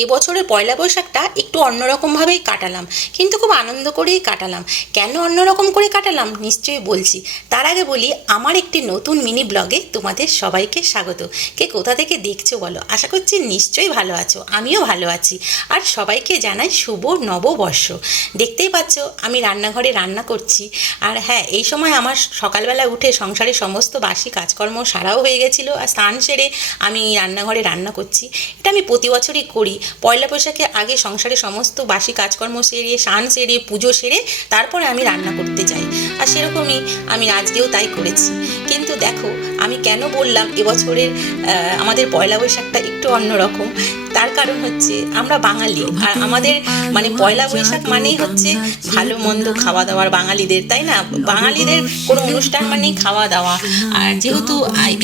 এই বছরের পয়লা বৈশাখটা একটু অন্যরকমভাবেই কাটালাম, কিন্তু খুব আনন্দ করেই কাটালাম। কেন অন্যরকম করে কাটালাম নিশ্চয়ই বলছি। তার আগে বলি, আমার একটি নতুন মিনি ব্লগে তোমাদের সবাইকে স্বাগত। কে কোথা থেকে দেখছো বলো, আশা করছি নিশ্চয়ই ভালো আছো, আমিও ভালো আছি। আর সবাইকে জানাই শুভ নববর্ষ। দেখতেই পাচ্ছ আমি রান্নাঘরে রান্না করছি। আর হ্যাঁ, এই সময় আমার সকালবেলা উঠে সংসারের সমস্ত বাসি কাজকর্ম সারাও হয়ে গেছিলো, আর স্নান সেরে আমি রান্নাঘরে রান্না করছি। এটা আমি প্রতি বছরই করি। পয়লা বৈশাখে আগে সংসারে সমস্ত বাসি কাজকর্ম সেরে, স্নান সেরে, পুজো সেরে তারপরে আমি রান্না করতে যাই। আর সেরকমই আমি আজকেও তাই করেছি। কিন্তু দেখো, আমি কেন বললাম এবছরের আমাদের পয়লা বৈশাখটা একটু অন্যরকম, তার কারণ হচ্ছে আমরা বাঙালি। আর আমাদের মানে পয়লা বৈশাখ মানেই হচ্ছে ভালো মন্দ খাওয়া দাওয়ার বাঙালিদের, তাই না? বাঙালিদের কোনো অনুষ্ঠান মানেই খাওয়া দাওয়া। আর যেহেতু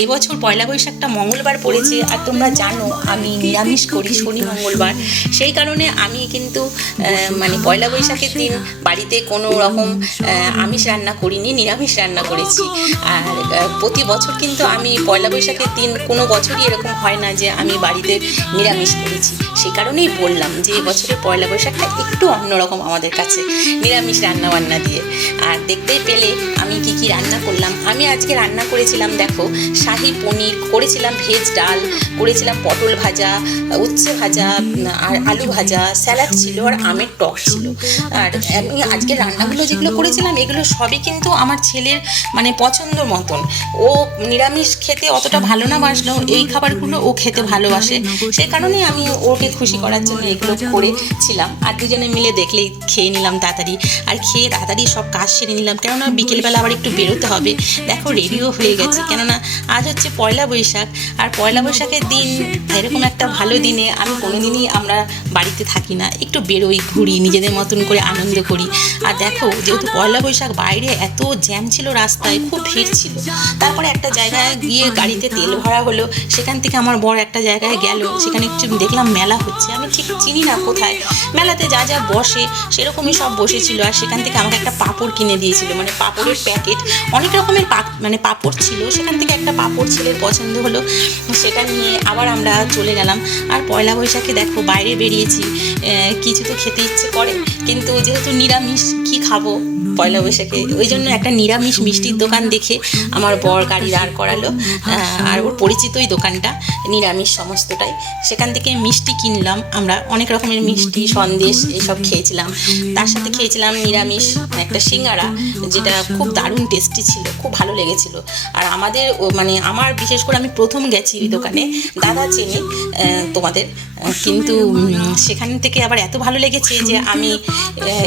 এবছর পয়লা বৈশাখটা মঙ্গলবার পড়েছে, আর তোমরা জানো আমি নিরামিষ করি শনি মঙ্গলবার, সেই কারণে আমি কিন্তু মানে পয়লা বৈশাখের দিন বাড়িতে কোনো রকম আমিষ রান্না করিনি, নিরামিষ রান্না করেছি। আর প্রতি বছর কিন্তু আমি পয়লা বৈশাখের দিন কোনো বছরই এরকম হয় না যে আমি বাড়িতে নিরামিষ করেছি। সে কারণেই বললাম যে এবছরের পয়লা বৈশাখটা একটু অন্যরকম আমাদের কাছে, নিরামিষ রান্নাবান্না দিয়ে। আর দেখতেই পেলে আমি কি কি রান্না করলাম। আমি আজকে রান্না করেছিলাম, দেখো, শাহি পনির করেছিলাম, ভেজ ডাল করেছিলাম, পটল ভাজা, উচ্ছে ভাজা, আর আলু ভাজা, স্যালাড ছিল, আর আমের টক ছিল। আর আমি আজকে রান্নাগুলো যেগুলো করেছিলাম এগুলো সবই কিন্তু আমার ছেলের মানে পছন্দর মতন। ও নিরামিষ খেতে অতটা ভালো না বাসলেও এই খাবারগুলো ও খেতে ভালোবাসে, সেই কারণেই আমি ওকে খুশি করার জন্য এগুলো করেছিলাম। আর দুজনে মিলে দেখলেই খেয়ে নিলাম তাড়াতাড়ি, আর খেয়ে তাড়াতাড়ি সব কাজ সেরে নিলাম, কেননা বিকেলবেলা আবার একটু বেরোতে হবে। দেখো রেডিও হয়ে গেছে, কেননা আজ হচ্ছে পয়লা বৈশাখ। আর পয়লা বৈশাখের দিন এরকম একটা ভালো দিনে আমি কোনোদিনই আমরা বাড়িতে থাকি না, একটু বেরোই, ঘুরি, নিজেদের মতন করে আনন্দ করি। আর দেখো, যেহেতু পয়লা বৈশাখ বাইরে এত জ্যাম ছিল, রাস্তায় খুব ভিড় ছিল। তারপরে একটা জায়গায় গিয়ে গাড়িতে তেল ভরা হলো, সেখান থেকে আমার বর একটা জায়গায় গেল, সেখানে একটু দেখলাম মেলা হচ্ছে। আমি ঠিক চিনি না কোথায়, মেলাতে যা যা বসে সেরকমই সব বসেছিল। আর সেখান থেকে আমাকে একটা পাঁপড় কিনে দিয়েছিল, মানে পাঁপড়ের প্যাকেট, অনেক রকমের মানে পাঁপড় ছিল। সেখান থেকে একটা পাঁপড় ছেলের পছন্দ হলো, সেটা নিয়ে আবার আমরা চলে গেলাম। আর পয়লা বৈশাখে দেখো বাইরে বেরিয়েছি, কিছু তো খেতে ইচ্ছে করে, কিন্তু যেহেতু নিরামিষ কি খাবো পয়লা বৈশাখে, ওই জন্য একটা নিরামিষ মিষ্টির দোকান দেখে আমার বর গাড়ি দাঁড় করালো। আর ওর পরিচিতই দোকানটা, নিরামিষ সমস্তটাই। সেখান থেকে মিষ্টি কিনলাম, আমরা অনেক রকমের মিষ্টি, সন্দেশ এইসব খেয়েছিলাম। তার সাথে খেয়েছিলাম নিরামিষ একটা সিঙ্গারা, যেটা খুব দারুণ টেস্টি ছিল, খুব ভালো লেগেছিল। আর আমাদের মানে আমার বিশেষ করে আমি প্রথম গেছি ওই দোকানে, দাদা চেনে তোমাদের, কিন্তু সেখান থেকে আবার এত ভালো লেগেছে যে আমি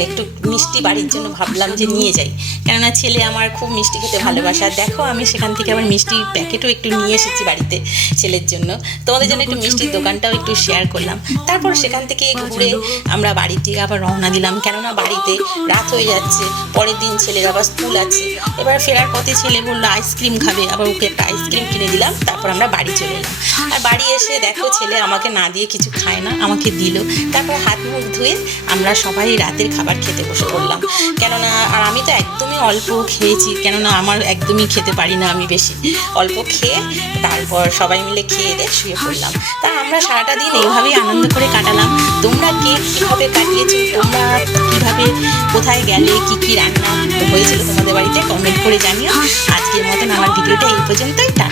একটু মিষ্টি বাড়ির জন্য ভাবলাম যে নিয়ে যাই, কেননা ছেলে আমার খুব মিষ্টি খেতে ভালোবাসে। আর দেখো আমি সেখান থেকে আবার মিষ্টি প্যাকেটও একটু নিয়ে এসেছি বাড়িতে ছেলের জন্য। তোমাদের জন্য একটু মিষ্টির দোকানটাও একটু শেয়ার করলাম। তারপর সেখান থেকে ঘুরে আমরা বাড়ির দিকে আবার রওনা দিলাম, কেননা বাড়িতে রাত হয়ে যাচ্ছে, পরের দিন ছেলের আবার স্কুল আছে। এবার ফেরার পথে ছেলে বললো আইসক্রিম খাবে, আবার ওকে একটা আইসক্রিম কিনে দিলাম। তারপর আমরা বাড়ি চলে এলাম। আর বাড়ি এসে দেখো ছেলে আমাকে না দিয়ে কিছু খায় না, আমাকে দিল। তারপর হাত মুখ ধুয়ে আমরা সবাই রাতের খাবার খেতে বসে পড়লাম, কেননা আর আমি তো একদমই অল্প খেয়েছি, কেননা আমার একদমই খেতে পারি না আমি বেশি, অল্প খেয়ে তারপর সবাই মিলে খেয়ে দিয়ে শুয়ে পড়লাম। তা আমরা সারাটা দিন এইভাবেই আনন্দ করে কাটালাম। তোমরা কে কীভাবে কাটিয়েছো, তোমরা কীভাবে কোথায় গেলে, কী কী রান্না হয়েছিল তোমাদের বাড়িতে, কমেন্ট করে জানিও। আজকের মতন আমার ভিডিওটা এই পর্যন্তই, টাটা।